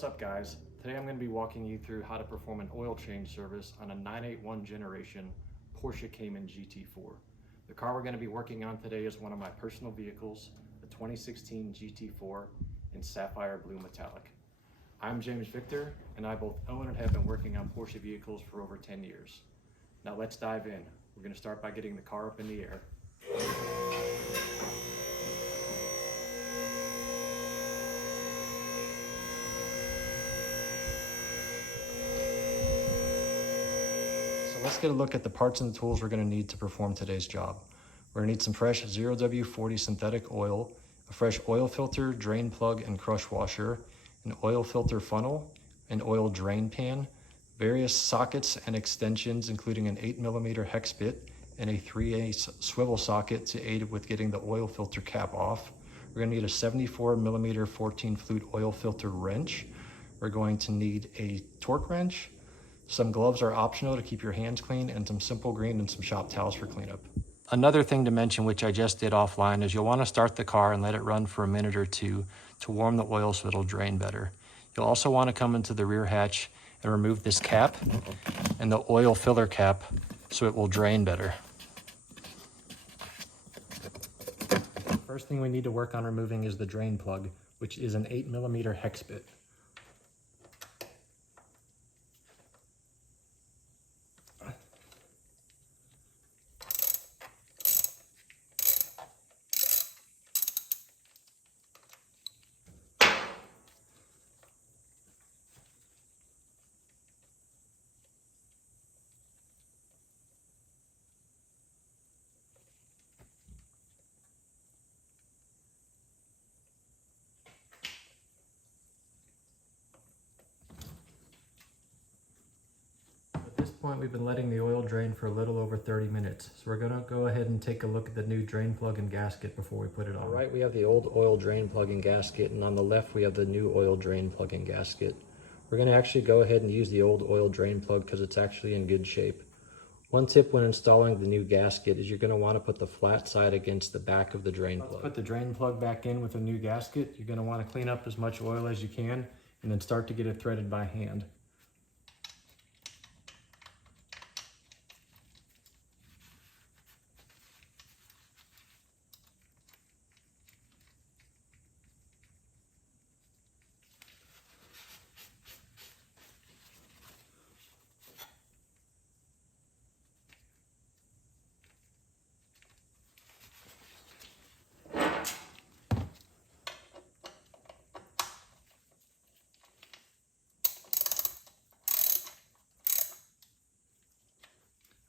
What's up guys? Today I'm going to be walking you through how to perform an oil change service on a 981 generation Porsche Cayman GT4. The car we're going to be working on today is one of my personal vehicles, the 2016 GT4 in sapphire blue metallic. I'm James Victor and I both own and have been working on Porsche vehicles for over 10 years. Now let's dive in. We're going to start by getting the car up in the air. Let's get a look at the parts and the tools we're going to need to perform today's job. We're going to need some fresh 0W40 synthetic oil, a fresh oil filter, drain plug and crush washer, an oil filter funnel, an oil drain pan, various sockets and extensions including an 8mm hex bit and a 3/8 swivel socket to aid with getting the oil filter cap off. We're going to need a 74mm 14 flute oil filter wrench. We're going to need a torque wrench. Some gloves are optional to keep your hands clean, and some simple green and some shop towels for cleanup. Another thing to mention, which I just did offline, is you'll want to start the car and let it run for a minute or two to warm the oil so it'll drain better. You'll also want to come into the rear hatch and remove this cap and the oil filler cap so it will drain better. First thing we need to work on removing is the drain plug, which is an 8mm hex bit. At this point, we've been letting the oil drain for a little over 30 minutes. So we're gonna go ahead and take a look at the new drain plug and gasket before we put it on. All right, we have the old oil drain plug and gasket, and on the left we have the new oil drain plug and gasket. We're gonna actually go ahead and use the old oil drain plug because it's actually in good shape. One tip when installing the new gasket is you're gonna wanna put the flat side against the back of the drain plug. Put the drain plug back in with a new gasket. You're gonna wanna clean up as much oil as you can and then start to get it threaded by hand.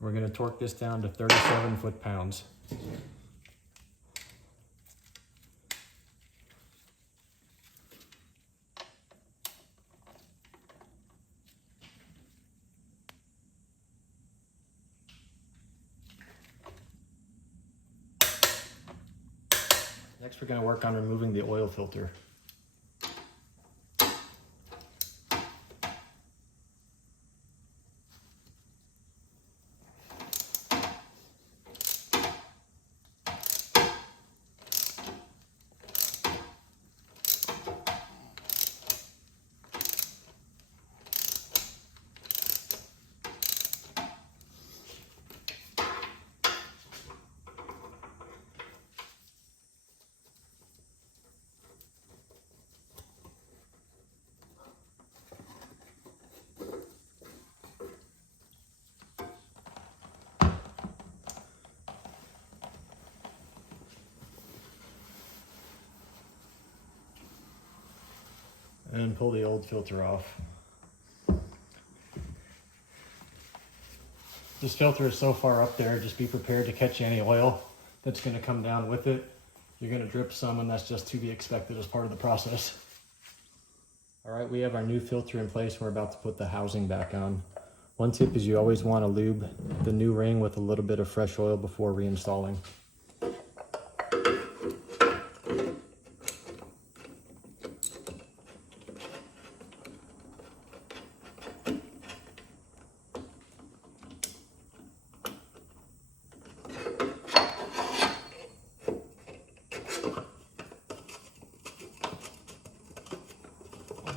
We're going to torque this down to 37 foot-pounds. Next, we're going to work on removing the oil filter. And pull the old filter off. This filter is so far up there, just be prepared to catch any oil that's going to come down with it. You're going to drip some, and that's just to be expected as part of the process. All right, we have our new filter in place. We're about to put the housing back on. One tip is you always want to lube the new ring with a little bit of fresh oil before reinstalling.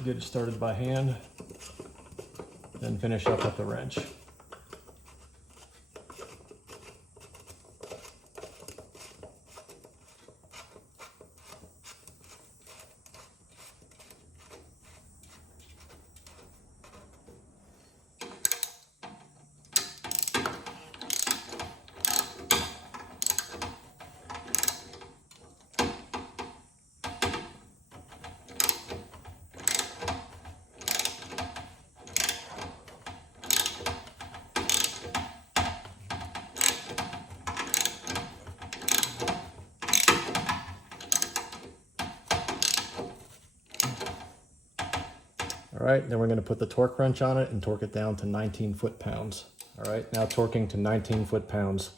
get it started by hand, then finish up with the wrench. All right, then we're going to put the torque wrench on it and torque it down to 19 foot-pounds. All right, now torquing to 19 foot-pounds.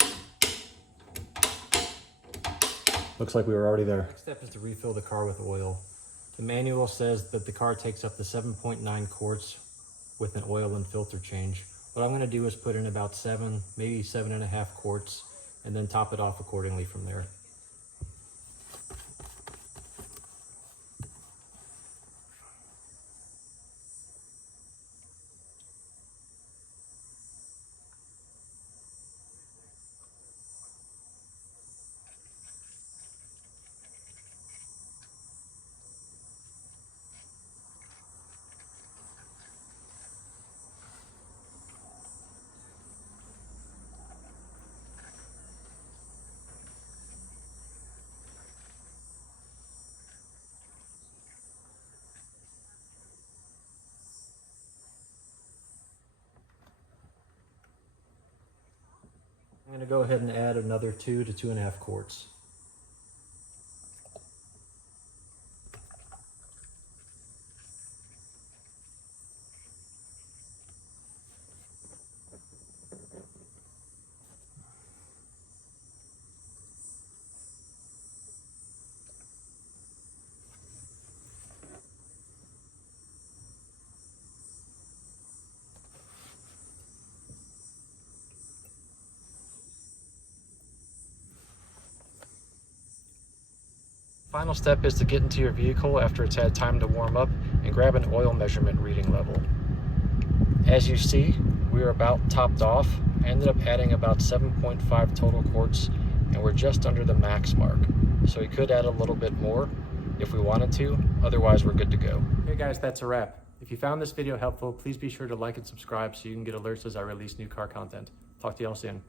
Looks like we were already there. Next step is to refill the car with oil. The manual says that the car takes up to 7.9 quarts with an oil and filter change. What I'm going to do is put in about 7, maybe 7.5 quarts, and then top it off accordingly from there. I'm going to go ahead and add another 2 to 2.5 quarts. Final step is to get into your vehicle after it's had time to warm up and grab an oil measurement reading level. As you see, we are about topped off. I ended up adding about 7.5 total quarts, and we're just under the max mark. So we could add a little bit more if we wanted to, otherwise we're good to go. Hey guys, that's a wrap. If you found this video helpful, please be sure to like and subscribe so you can get alerts as I release new car content. Talk to y'all soon.